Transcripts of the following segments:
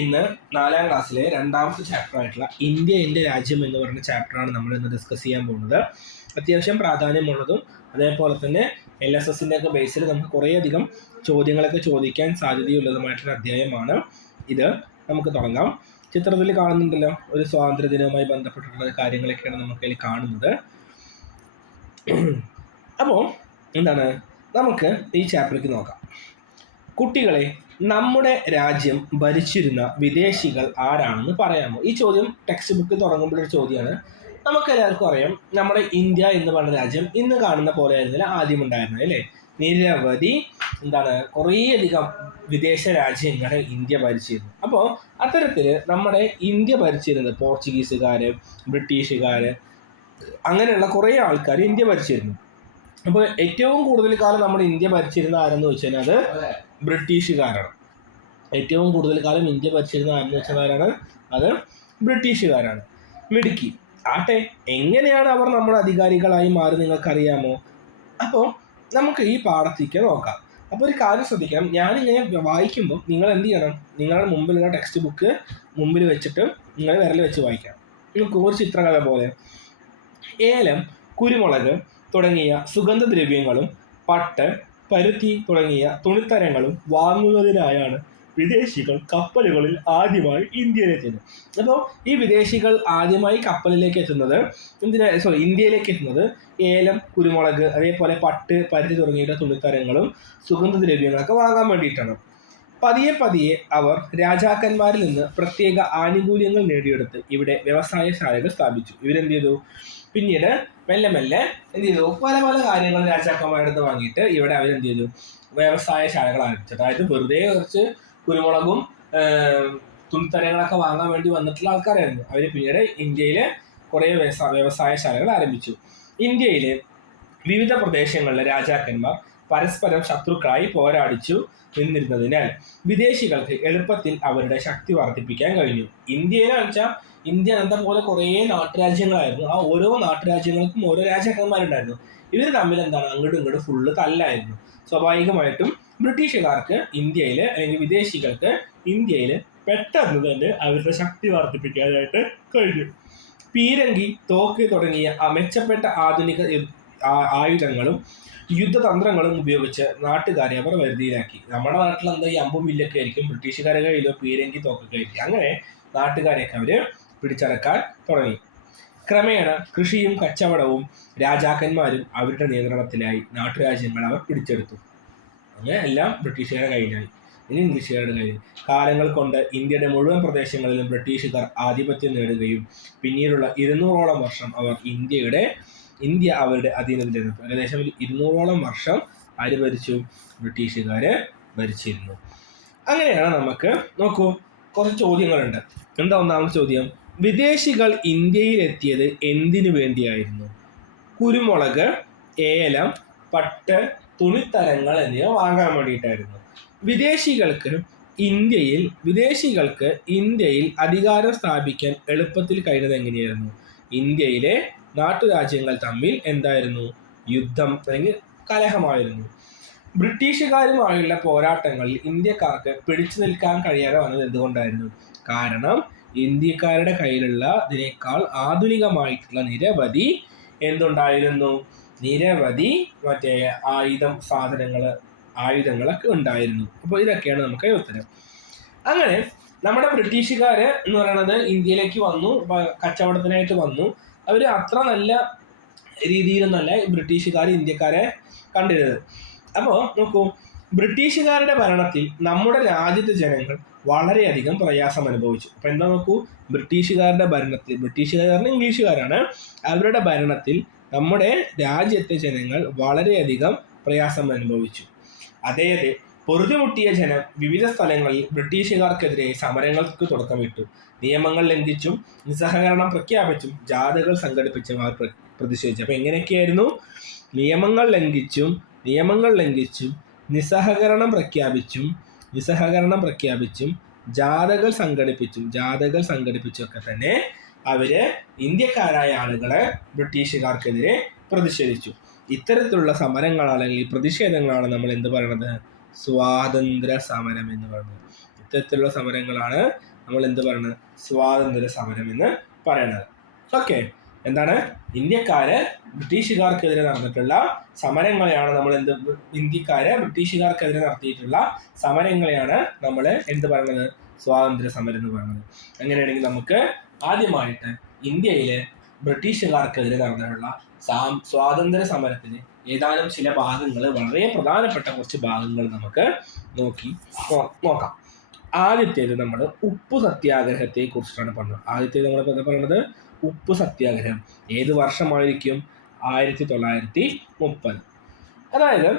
ഇന്ന് 4ാം ക്ലാസ്സിലെ രണ്ടാമത്തെ ചാപ്റ്റർ ആയിട്ടുള്ള ഇന്ത്യ എൻ്റെ രാജ്യം എന്ന് പറയുന്ന ചാപ്റ്ററാണ് നമ്മൾ ഇന്ന് ഡിസ്കസ് ചെയ്യാൻ പോകുന്നത്. അത്യാവശ്യം പ്രാധാന്യമുള്ളതും അതേപോലെ തന്നെ LSSൻ്റെ ഒക്കെ ബേസിൽ നമുക്ക് കുറേയധികം ചോദ്യങ്ങളൊക്കെ ചോദിക്കാൻ സാധ്യതയുള്ളതുമായിട്ടുള്ള അധ്യായമാണ് ഇത്. നമുക്ക് തുടങ്ങാം. ചിത്രത്തിൽ കാണുന്നുണ്ടല്ലോ, ഒരു സ്വാതന്ത്ര്യ ദിനവുമായി ബന്ധപ്പെട്ടിട്ടുള്ള കാര്യങ്ങളൊക്കെയാണ് നമുക്കതിൽ കാണുന്നത്. അപ്പോൾ എന്താണ്, നമുക്ക് ഈ ചാപ്റ്ററിലേക്ക് നോക്കാം. കുട്ടികളെ, നമ്മുടെ രാജ്യം ഭരിച്ചിരുന്ന വിദേശികൾ ആരാണെന്ന് പറയാമോ? ഈ ചോദ്യം ടെക്സ്റ്റ് ബുക്ക് തുടങ്ങുമ്പോഴൊരു ചോദ്യമാണ്. നമുക്കെല്ലാവർക്കും അറിയാം, നമ്മുടെ ഇന്ത്യ എന്ന് പറഞ്ഞ രാജ്യം ഇന്ന് കാണുന്ന പോലെ ആയിരുന്നില്ല ആദ്യം ഉണ്ടായിരുന്നത്, അല്ലേ? നിരവധി കുറേയധികം വിദേശ രാജ്യങ്ങളെ ഇന്ത്യ ഭരിച്ചിരുന്നു. അപ്പോൾ അത്തരത്തിൽ നമ്മുടെ ഇന്ത്യ ഭരിച്ചിരുന്നത് പോർച്ചുഗീസുകാർ, ബ്രിട്ടീഷുകാർ, അങ്ങനെയുള്ള കുറേ ആൾക്കാർ ഇന്ത്യ ഭരിച്ചിരുന്നു. അപ്പോൾ ഏറ്റവും കൂടുതൽ കാലം നമ്മുടെ ഇന്ത്യ ഭരിച്ചിരുന്ന ആരെന്ന് വെച്ചാൽ അത് ബ്രിട്ടീഷുകാരാണ്. ഏറ്റവും കൂടുതൽ കാലം ഇന്ത്യ ഭരിച്ചിരുന്ന ആരെന്ന് വെച്ചാൽ ആരാണ്? അത് ബ്രിട്ടീഷുകാരാണ്. മിടുക്കി ആട്ടെ, എങ്ങനെയാണ് അവർ നമ്മുടെ അധികാരികളായി മാറി നിങ്ങൾക്കറിയാമോ? അപ്പോൾ നമുക്ക് ഈ പാഠത്തേക്ക് നോക്കാം. അപ്പോൾ ഒരു കാര്യം ശ്രദ്ധിക്കണം, ഞാനിങ്ങനെ വായിക്കുമ്പോൾ നിങ്ങൾ എന്ത് ചെയ്യണം, നിങ്ങളുടെ മുമ്പിലുള്ള ടെക്സ്റ്റ് ബുക്ക് മുമ്പിൽ വെച്ചിട്ട് നിങ്ങൾ വിരൽ വെച്ച് വായിക്കണം. നിങ്ങൾക്ക് ഒരു ചിത്രകഥ പോലെ ഏലം, കുരുമുളക് തുടങ്ങിയ സുഗന്ധദ്രവ്യങ്ങളും പട്ട്, പരുത്തി തുടങ്ങിയ തുണിത്തരങ്ങളും വാങ്ങുന്നതിനായാണ് വിദേശികൾ കപ്പലുകളിൽ ആദ്യമായി ഇന്ത്യയിലെത്തുന്നത്. അപ്പോൾ ഈ വിദേശികൾ ആദ്യമായി കപ്പലിലേക്ക് എത്തുന്നത് ഇന്ത്യയിലേക്ക് എത്തുന്നത് ഏലം, കുരുമുളക്, അതേപോലെ പട്ട്, പരുത്തി തുടങ്ങിയ തുണിത്തരങ്ങളും സുഗന്ധദ്രവ്യങ്ങളൊക്കെ വാങ്ങാൻ വേണ്ടിയിട്ടാണ്. പതിയെ പതിയെ അവർ രാജാക്കന്മാരിൽ നിന്ന് പ്രത്യേക ആനുകൂല്യങ്ങൾ നേടിയെടുത്ത് ഇവിടെ വ്യവസായശാലകൾ സ്ഥാപിച്ചു. ഇവരെന്ത് ചെയ്തു? പിന്നീട് മെല്ലെ മെല്ലെ എന്ത് ചെയ്തു? പല പല കാര്യങ്ങൾ രാജാക്കന്മാരുടെ അടുത്ത് വാങ്ങിയിട്ട് ഇവിടെ അവരെന്ത് ചെയ്തു? വ്യവസായശാലകൾ ആരംഭിച്ചു. അതായത് വെറുതെ കുറച്ച് കുരുമുളകും തുണിത്തരങ്ങളൊക്കെ വാങ്ങാൻ വേണ്ടി വന്നിട്ടുള്ള ആൾക്കാരായിരുന്നു. അവർ പിന്നീട് ഇന്ത്യയിലെ കുറേ വ്യവസായശാലകൾ ആരംഭിച്ചു. ഇന്ത്യയിലെ വിവിധ പ്രദേശങ്ങളിലെ രാജാക്കന്മാർ പരസ്പരം ശത്രുക്കളായി പോരാടിച്ചു നിന്നിരുന്നതിനാൽ വിദേശികൾക്ക് എളുപ്പത്തിൽ അവരുടെ ശക്തി വർദ്ധിപ്പിക്കാൻ കഴിഞ്ഞു. ഇന്ത്യയിലെന്ന് വെച്ചാൽ ഇന്ത്യ അന്നത്തെ പോലെ കുറേ നാട്ടുരാജ്യങ്ങളായിരുന്നു. ആ ഓരോ നാട്ടുരാജ്യങ്ങൾക്കും ഓരോ രാജാക്കന്മാരുണ്ടായിരുന്നു. ഇവർ തമ്മിൽ അങ്ങോട്ടും ഇങ്ങോട്ടും ഫുള്ള് തല്ലായിരുന്നു. സ്വാഭാവികമായിട്ടും ബ്രിട്ടീഷുകാർക്ക് ഇന്ത്യയിൽ, അല്ലെങ്കിൽ വിദേശികൾക്ക് ഇന്ത്യയിൽ പെട്ടെന്ന് തന്നെ അവരുടെ ശക്തി വർദ്ധിപ്പിക്കാനായിട്ട് കഴിഞ്ഞു. പീരങ്കി, തോക്ക് തുടങ്ങിയ മെച്ചപ്പെട്ട ആധുനിക ആയുധങ്ങളും യുദ്ധതന്ത്രങ്ങളും ഉപയോഗിച്ച് നാട്ടുകാരെ അവർ വരുതിയിലാക്കി. നമ്മുടെ നാട്ടിൽ ഈ അമ്പും വില്ലൊക്കെ ആയിരിക്കും, ബ്രിട്ടീഷുകാരെ കയ്യിലോ പീരങ്കി, തോക്കൊക്കെ ആയിരിക്കും. അങ്ങനെ നാട്ടുകാരെയൊക്കെ അവർ പിടിച്ചടക്കാൻ തുടങ്ങി. ക്രമേണ കൃഷിയും കച്ചവടവും രാജാക്കന്മാരും അവരുടെ നിയന്ത്രണത്തിലായി. നാട്ടുരാജ്യങ്ങൾ അവർ പിടിച്ചെടുത്തു. അങ്ങനെ എല്ലാം ബ്രിട്ടീഷുകാരുടെ കയ്യിലായി. ഇനി ഇംഗ്ലീഷുകാരുടെ കയ്യിൽ. കാലങ്ങൾ കൊണ്ട് ഇന്ത്യയുടെ മുഴുവൻ പ്രദേശങ്ങളിലും ബ്രിട്ടീഷുകാർ ആധിപത്യം നേടുകയും പിന്നീടുള്ള 200ഓളം വർഷം അവർ ഇന്ത്യ അവരുടെ അധീനതയിലിരുന്നു. ഏകദേശം 200ഓളം വർഷം ആര് ഭരിച്ചു? ബ്രിട്ടീഷുകാർ ഭരിച്ചിരുന്നു. അങ്ങനെയാണ് നമുക്ക് നോക്കൂ, കുറച്ച് ചോദ്യങ്ങളുണ്ട്. എന്താ ഒന്നാമത്തെ ചോദ്യം? വിദേശികൾ ഇന്ത്യയിലെത്തിയത് എന്തിനു വേണ്ടിയായിരുന്നു? കുരുമുളക്, ഏലം, പട്ട്, തുണിത്തരങ്ങൾ എന്നിവ വാങ്ങാൻ വേണ്ടിയിട്ടായിരുന്നു. വിദേശികൾക്ക് ഇന്ത്യയിൽ അധികാരം സ്ഥാപിക്കാൻ എളുപ്പത്തിൽ കഴിഞ്ഞത് എങ്ങനെയായിരുന്നു? ഇന്ത്യയിലെ നാട്ടുരാജ്യങ്ങൾ തമ്മിൽ എന്തായിരുന്നു? യുദ്ധം അല്ലെങ്കിൽ കലഹമായിരുന്നു. ബ്രിട്ടീഷുകാരുമായുള്ള പോരാട്ടങ്ങളിൽ ഇന്ത്യക്കാർക്ക് പിടിച്ചു നിൽക്കാൻ കഴിയാതെ വന്നത് എന്തുകൊണ്ടായിരുന്നു? കാരണം ഇന്ത്യക്കാരുടെ കയ്യിലുള്ള ഇതിനേക്കാൾ ആധുനികമായിട്ടുള്ള നിരവധി ആയുധങ്ങളൊക്കെ ഉണ്ടായിരുന്നു. അപ്പോൾ ഇതൊക്കെയാണ് നമുക്ക് ഉത്തരം. അങ്ങനെ നമ്മുടെ ബ്രിട്ടീഷുകാർ എന്ന് പറയുന്നത് ഇന്ത്യയിലേക്ക് വന്നു, കച്ചവടത്തിനായിട്ട് വന്നു. അവർ അത്ര നല്ല രീതിയിലൊന്നല്ല ബ്രിട്ടീഷുകാർ ഇന്ത്യക്കാരെ കണ്ടിരുന്നത്. അപ്പോൾ നോക്കൂ, ബ്രിട്ടീഷുകാരുടെ ഭരണത്തിൽ നമ്മുടെ രാജ്യത്തെ ജനങ്ങൾ വളരെയധികം പ്രയാസം അനുഭവിച്ചു. അപ്പം എന്താ നോക്കൂ, ബ്രിട്ടീഷുകാർ ഇംഗ്ലീഷുകാരാണ്. അവരുടെ ഭരണത്തിൽ നമ്മുടെ രാജ്യത്തെ ജനങ്ങൾ വളരെയധികം പ്രയാസം അനുഭവിച്ചു. അതായത് പൊറുതിമുട്ടിയ ജനം വിവിധ സ്ഥലങ്ങളിൽ ബ്രിട്ടീഷുകാർക്കെതിരെ സമരങ്ങൾക്ക് തുടക്കമിട്ടു. നിയമങ്ങൾ ലംഘിച്ചും നിസ്സഹകരണം പ്രഖ്യാപിച്ചും ജാഥകൾ സംഘടിപ്പിച്ചും അവർ പ്രതിഷേധിച്ചു. അപ്പം എങ്ങനെയൊക്കെയായിരുന്നു? നിയമങ്ങൾ ലംഘിച്ചും നിസ്സഹകരണം പ്രഖ്യാപിച്ചും ജാഥകൾ സംഘടിപ്പിച്ചും ഒക്കെ തന്നെ അവര് ഇന്ത്യക്കാരായ ആളുകളെ ബ്രിട്ടീഷുകാർക്കെതിരെ പ്രതിഷേധിച്ചു. ഇത്തരത്തിലുള്ള സമരങ്ങളാണ് അല്ലെങ്കിൽ പ്രതിഷേധങ്ങളാണ് നമ്മൾ എന്ത് പറയുന്നത്? സ്വാതന്ത്ര്യ സമരം എന്ന് പറയുന്നത്. ഇത്തരത്തിലുള്ള സമരങ്ങളാണ് നമ്മൾ എന്ത് പറയുന്നത്, സ്വാതന്ത്ര്യ സമരം എന്ന് പറയുന്നത്. ഓക്കെ, എന്താണ്, ഇന്ത്യക്കാര് ബ്രിട്ടീഷുകാർക്കെതിരെ നടന്നിട്ടുള്ള സമരങ്ങളെയാണ് നമ്മൾ ഇന്ത്യക്കാര് ബ്രിട്ടീഷുകാർക്കെതിരെ നടത്തിയിട്ടുള്ള സമരങ്ങളെയാണ് നമ്മൾ എന്ത് പറയുന്നത്, സ്വാതന്ത്ര്യ സമരം എന്ന് പറയുന്നത്. അങ്ങനെയാണെങ്കിൽ നമുക്ക് ആദ്യമായിട്ട് ഇന്ത്യയിലെ ബ്രിട്ടീഷുകാർക്കെതിരെ നടന്നിട്ടുള്ള സ്വാതന്ത്ര്യ സമരത്തിന് ഏതാനും ചില ഭാഗങ്ങൾ, വളരെ പ്രധാനപ്പെട്ട കുറച്ച് ഭാഗങ്ങൾ നമുക്ക് നോക്കാം. ആദ്യത്തേത് നമ്മൾ ഉപ്പു സത്യാഗ്രഹത്തെ കുറിച്ചിട്ടാണ് പറഞ്ഞത്. ആദ്യത്തേത് നമ്മൾ പറയുന്നത് ഉപ്പു സത്യാഗ്രഹം. ഏത് വർഷമായിരിക്കും? 1930. അതായത്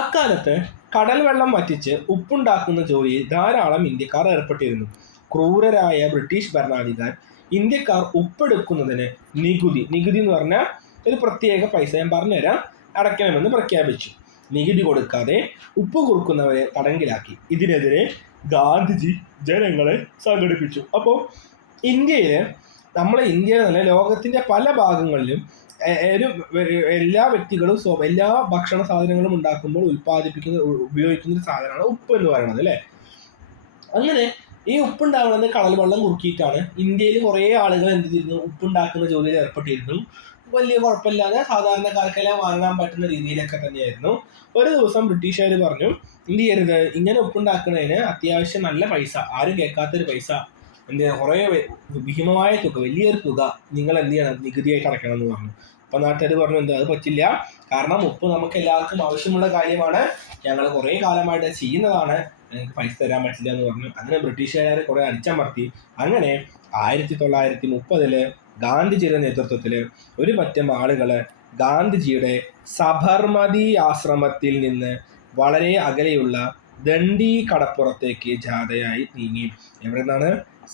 അക്കാലത്ത് കടൽ വെള്ളം വറ്റിച്ച് ഉപ്പുണ്ടാക്കുന്ന ജോലിയിൽ ധാരാളം ഇന്ത്യക്കാർ ഏർപ്പെട്ടിരുന്നു. ക്രൂരരായ ബ്രിട്ടീഷ് ഭരണാധികാരി ഇന്ത്യക്കാർ ഉപ്പെടുക്കുന്നതിന് നികുതി എന്ന് പറഞ്ഞാൽ ഒരു പ്രത്യേക പൈസ, ഞാൻ പറഞ്ഞുതരാം, അടയ്ക്കണമെന്ന് പ്രഖ്യാപിച്ചു. നികുതി കൊടുക്കാതെ ഉപ്പ് കുറുക്കുന്നവരെ തടങ്കിലാക്കി. ഇതിനെതിരെ ഗാന്ധിജി ജനങ്ങളെ സംഘടിപ്പിച്ചു. അപ്പോൾ നമ്മളെ ഇന്ത്യയിൽ തന്നെ ലോകത്തിന്റെ പല ഭാഗങ്ങളിലും എല്ലാ വ്യക്തികളും എല്ലാ ഭക്ഷണ സാധനങ്ങളും ഉണ്ടാക്കുമ്പോൾ ഉപയോഗിക്കുന്ന ഒരു സാധനമാണ് ഉപ്പ് എന്ന് പറയുന്നത്, അല്ലേ? അങ്ങനെ ഈ ഉപ്പുണ്ടാകുന്നത് കടൽ വെള്ളം കുറുക്കിയിട്ടാണ്. ഇന്ത്യയിൽ കുറേ ആളുകൾ എന്ത് ചെയ്തിരുന്നു? ഉപ്പുണ്ടാക്കുന്ന ജോലിയിൽ ഏർപ്പെട്ടിരുന്നു. വലിയ കുഴപ്പമില്ലാതെ സാധാരണക്കാർക്കെല്ലാം വാങ്ങാൻ പറ്റുന്ന രീതിയിലൊക്കെ തന്നെയായിരുന്നു. ഒരു ദിവസം ബ്രിട്ടീഷുകാർ പറഞ്ഞു, എന്ത് ചെയ്യരുത്, ഇങ്ങനെ ഉപ്പുണ്ടാക്കുന്നതിന് അത്യാവശ്യം നല്ല പൈസ, ആരും കേൾക്കാത്തൊരു പൈസ, കുറേ ഭീമമായ തുക, വലിയൊരു തുക നിങ്ങൾ എന്ത് ചെയ്യണം, നികുതിയായിട്ട് അടയ്ക്കണം എന്ന് പറഞ്ഞു. അപ്പം നാട്ടുകാർ പറഞ്ഞു, അത് പറ്റില്ല, കാരണം ഉപ്പ് നമുക്ക് എല്ലാവർക്കും ആവശ്യമുള്ള കാര്യമാണ്, ഞങ്ങൾ കുറേ കാലമായിട്ട് ചെയ്യുന്നതാണ്, നിങ്ങൾക്ക് പൈസ തരാൻ പറ്റില്ല എന്ന് പറഞ്ഞു. അങ്ങനെ ബ്രിട്ടീഷുകാർ കുറെ അടിച്ചമർത്തി. അങ്ങനെ 1930 ഗാന്ധിജിയുടെ നേതൃത്വത്തിൽ ഒരു പറ്റം ആളുകൾ ഗാന്ധിജിയുടെ സബർമതി ആശ്രമത്തിൽ നിന്ന് വളരെ അകലെയുള്ള ദണ്ഡി കടപ്പുറത്തേക്ക് ജാഥയായി നീങ്ങി. എവിടെ നിന്നാണ്?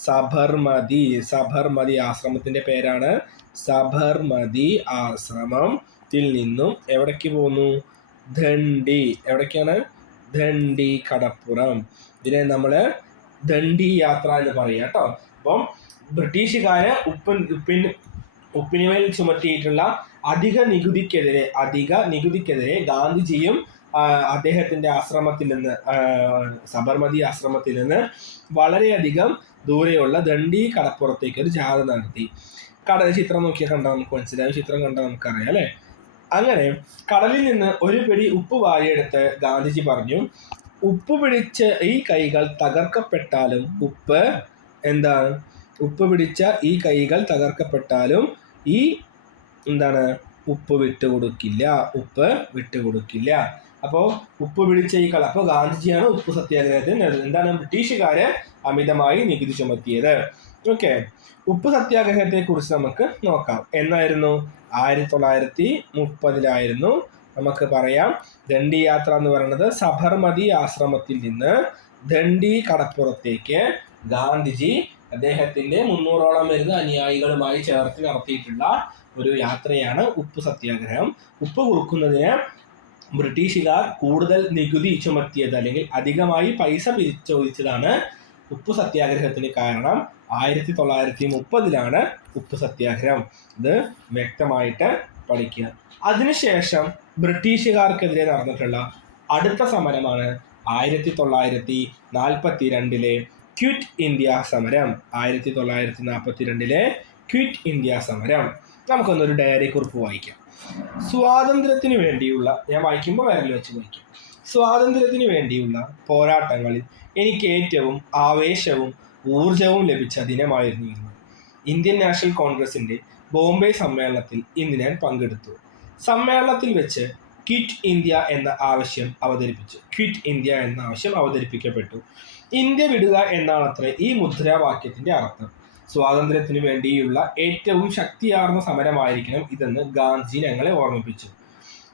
സബർമതി ആശ്രമത്തിന്റെ പേരാണ് സബർമതി ആശ്രമത്തിൽ നിന്നും എവിടേക്ക് പോകുന്നു? ദണ്ഡി. എവിടേക്കാണ്? ദണ്ഡി കടപ്പുറം. ഇതിനെ നമ്മൾ ദണ്ഡി യാത്ര എന്ന് പറയാം കേട്ടോ. അപ്പം ബ്രിട്ടീഷുകാര് ഉപ്പിനുമേൽ ചുമത്തിയിട്ടുള്ള അധിക നികുതിക്കെതിരെ ഗാന്ധിജിയും അദ്ദേഹത്തിന്റെ ആശ്രമത്തിൽ നിന്ന്, സബർമതി ആശ്രമത്തിൽ നിന്ന് വളരെയധികം ദൂരെയുള്ള ദണ്ഡി കടപ്പുറത്തേക്ക് ഒരു ജാഥ നടത്തി. ചിത്രം നോക്കിയാൽ കണ്ടാൽ നമുക്ക് മനസ്സിലാവും, ചിത്രം കണ്ടാൽ നമുക്കറിയാം, അല്ലേ? അങ്ങനെ കടലിൽ നിന്ന് ഒരു പിടി ഉപ്പ് വാരിയെടുത്ത് ഗാന്ധിജി പറഞ്ഞു, ഉപ്പ് പിടിച്ച ഈ കൈകൾ തകർക്കപ്പെട്ടാലും ഉപ്പ് പിടിച്ച ഈ കൈകൾ തകർക്കപ്പെട്ടാലും ഉപ്പ് വിട്ടുകൊടുക്കില്ല. അപ്പോൾ ഉപ്പ് പിടിച്ച ഈ കള, അപ്പോൾ ഗാന്ധിജിയാണ് ഉപ്പ് സത്യാഗ്രഹത്തിന് ബ്രിട്ടീഷുകാര് അമിതമായി നികുതി ചുമത്തിയത്. ഓക്കെ, ഉപ്പ് സത്യാഗ്രഹത്തെ കുറിച്ച് നമുക്ക് നോക്കാം. എന്നായിരുന്നു? 1930 നമുക്ക് പറയാം. ദണ്ഡി യാത്ര എന്ന് പറയുന്നത് സബർമതി ആശ്രമത്തിൽ നിന്ന് ദണ്ഡി കടപ്പുറത്തേക്ക് ഗാന്ധിജി അദ്ദേഹത്തിന്റെ 300ഓളം വരുന്ന അനുയായികളുമായി ചേർത്ത് നടത്തിയിട്ടുള്ള ഒരു യാത്രയാണ് ഉപ്പ് സത്യാഗ്രഹം. ഉപ്പ് കുറുക്കുന്നതിന് ബ്രിട്ടീഷുകാർ കൂടുതൽ നികുതി ചുമത്തിയത്, അല്ലെങ്കിൽ അധികമായി പൈസ ചോദിച്ചതാണ് ഉപ്പ് സത്യാഗ്രഹത്തിന് കാരണം. 1930 ഉപ്പ് സത്യാഗ്രഹം. ഇത് വ്യക്തമായിട്ട് പഠിക്കുക. അതിനുശേഷം ബ്രിട്ടീഷുകാർക്കെതിരെ നടന്നിട്ടുള്ള അടുത്ത സമരമാണ് 1942 ക്വിറ്റ് ഇന്ത്യ സമരം. 1942 ക്വിറ്റ് ഇന്ത്യ സമരം. നമുക്കൊന്നൊരു ഡയറി കുറിപ്പ് വായിക്കാം. സ്വാതന്ത്ര്യത്തിന് വേണ്ടിയുള്ള, ഞാൻ വായിക്കുമ്പോൾ വിരൽ വെച്ച് വായിക്കാം. സ്വാതന്ത്ര്യത്തിന് വേണ്ടിയുള്ള പോരാട്ടങ്ങളിൽ എനിക്ക് ഏറ്റവും ആവേശവും ഊർജവും ലഭിച്ച ദിനമായിരുന്നു ഇന്ന്. ഇന്ത്യൻ നാഷണൽ കോൺഗ്രസിന്റെ ബോംബെ സമ്മേളനത്തിൽ ഇന്ന് ഞാൻ പങ്കെടുത്തു. സമ്മേളനത്തിൽ വെച്ച് ക്വിറ്റ് ഇന്ത്യ എന്ന ആവശ്യം അവതരിപ്പിക്കപ്പെട്ടു. ഇന്ത്യ വിടുക എന്നാണത്രേ ഈ മുദ്രാവാക്യത്തിന്റെ അർത്ഥം. സ്വാതന്ത്ര്യത്തിനു വേണ്ടിയുള്ള ഏറ്റവും ശക്തിയാർന്ന സമരമായിരിക്കണം ഇതെന്ന് ഗാന്ധിജി ഞങ്ങളെ ഓർമ്മിപ്പിച്ചു.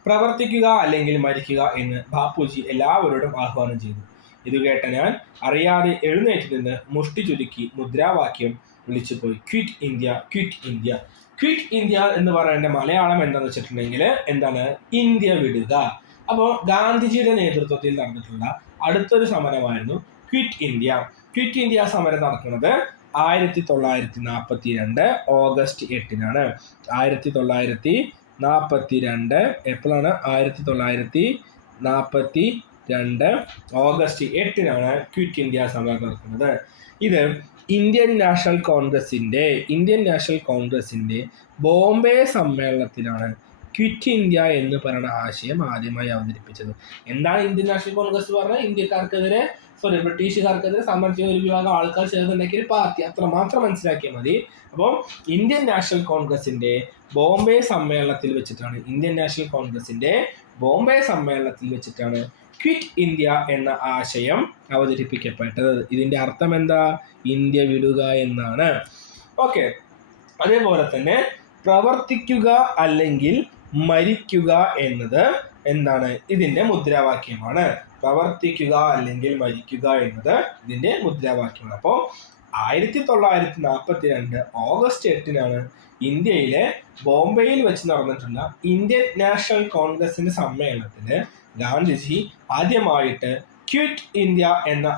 പ്രവർത്തിക്കുക അല്ലെങ്കിൽ മരിക്കുക എന്ന് ബാപ്പുജി എല്ലാവരോടും ആഹ്വാനം ചെയ്തു. ഇത് കേട്ട ഞാൻ അറിയാതെ എഴുന്നേറ്റ് നിന്ന് മുഷ്ടി ചുരുക്കി മുദ്രാവാക്യം വിളിച്ചുപോയി, quit India, quit India. Quit India എന്ന് പറയുന്ന മലയാളം എന്താണെന്ന് വെച്ചിട്ടുണ്ടെങ്കിൽ ഇന്ത്യ വിടുക. അപ്പോൾ ഗാന്ധിജിയുടെ നേതൃത്വത്തിൽ നടന്നിട്ടുള്ള അടുത്തൊരു സമരമായിരുന്നു ക്വിറ്റ് ഇന്ത്യ. ക്വിറ്റ് ഇന്ത്യ സമരം നടക്കുന്നത് 1942 ഓഗസ്റ്റ് 8 1942 എപ്പോഴാണ്? 1942 1942 ഓഗസ്റ്റ് 8-നാണ് ക്വിറ്റ് ഇന്ത്യ സമരം നടക്കുന്നത്. ഇത് ഇന്ത്യൻ നാഷണൽ കോൺഗ്രസിന്റെ ബോംബെ സമ്മേളനത്തിലാണ് ക്വിറ്റ് ഇന്ത്യ എന്ന് പറയുന്ന ആശയം ആദ്യമായി അവതരിപ്പിച്ചത്. എന്താണ് ഇന്ത്യൻ നാഷണൽ കോൺഗ്രസ് പറഞ്ഞത്? ബ്രിട്ടീഷുകാർക്കെതിരെ സമരം ചെയ്യുന്ന ഒരു വിഭാഗം ആൾക്കാർ ചേർന്നുണ്ടാക്കിയ ഒരു പാർട്ടി, അത്രമാത്രം മനസ്സിലാക്കിയാൽ മതി. അപ്പോൾ ഇന്ത്യൻ നാഷണൽ കോൺഗ്രസിന്റെ ബോംബെ സമ്മേളനത്തിൽ വെച്ചിട്ടാണ് ക്വിറ്റ് ഇന്ത്യ എന്ന ആശയം അവതരിപ്പിക്കപ്പെട്ടത്. ഇതിന്റെ അർത്ഥം എന്താ? ഇന്ത്യ വിടുക എന്നാണ്. ഓക്കെ, അതേപോലെ തന്നെ പ്രവർത്തിക്കുക അല്ലെങ്കിൽ മരിക്കുക എന്നത് എന്താണ്? ഇതിന്റെ മുദ്രാവാക്യമാണ്. പ്രവർത്തിക്കുക അല്ലെങ്കിൽ മരിക്കുക എന്നത് ഇതിന്റെ മുദ്രാവാക്യമാണ്. അപ്പോൾ 1942 ഓഗസ്റ്റ് 8-നാണ് ഇന്ത്യയിലെ ബോംബെയിൽ വെച്ച് നടന്നിട്ടുള്ള ഇന്ത്യൻ നാഷണൽ കോൺഗ്രസിന്റെ സമ്മേളനത്തിന് ഗാന്ധിജി ആദ്യമായിട്ട് ക്വിറ്റ് ഇന്ത്യ എന്ന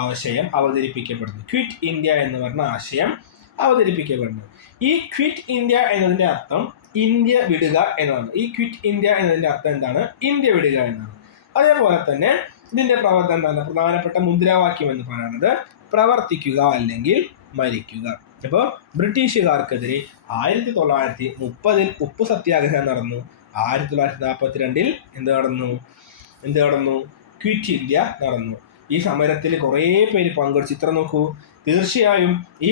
ആശയം അവതരിപ്പിക്കപ്പെടുന്നു. ക്വിറ്റ് ഇന്ത്യ എന്ന് പറഞ്ഞ ആശയം അവതരിപ്പിക്കപ്പെടുന്നു. ഈ ക്വിറ്റ് ഇന്ത്യ എന്നതിന്റെ അർത്ഥം ഇന്ത്യ വിടുക എന്നതാണ്. ഈ ക്വിറ്റ് ഇന്ത്യ എന്നതിന്റെ അർത്ഥം എന്താണ്? ഇന്ത്യ വിടുക എന്നാണ്. അതേപോലെ തന്നെ ഇതിന്റെ പ്രധാനപ്പെട്ട മുദ്രാവാക്യം എന്ന് പറയുന്നത് പ്രവർത്തിക്കുക അല്ലെങ്കിൽ മരിക്കുക. അപ്പോൾ ബ്രിട്ടീഷുകാർക്കെതിരെ 1930 ഉപ്പ് സത്യാഗ്രഹം നടന്നു. 1942 എന്ത് നടന്നു? ക്വിറ്റ് ഇന്ത്യ നടന്നു. ഈ സമരത്തിൽ കുറേ പേര് പങ്കെടുത്തു. ചിത്രം നോക്കൂ. തീർച്ചയായും ഈ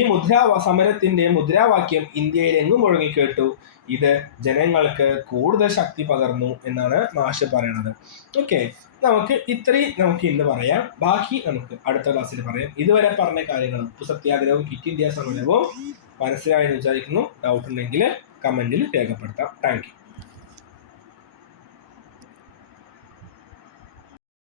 സമരത്തിന്റെ മുദ്രാവാക്യം ഇന്ത്യയിൽ എങ്ങും മുഴങ്ങിക്കേട്ടു. ഇത് ജനങ്ങൾക്ക് കൂടുതൽ ശക്തി പകർന്നു എന്നാണ് മാഷ് പറയുന്നത്. ഓക്കെ, നമുക്ക് ഇന്ന് പറയാം. ബാക്കി നമുക്ക് അടുത്ത ക്ലാസ്സിൽ പറയാം. ഇതുവരെ പറഞ്ഞ കാര്യങ്ങൾ ഉപ്പു സത്യാഗ്രഹവും ക്വിറ്റ് ഇന്ത്യ സമരവും മനസ്സിലായെന്ന് വിചാരിക്കുന്നു. ഡൗട്ട് ഉണ്ടെങ്കിൽ കമന്റിൽ രേഖപ്പെടുത്താം. Thank you.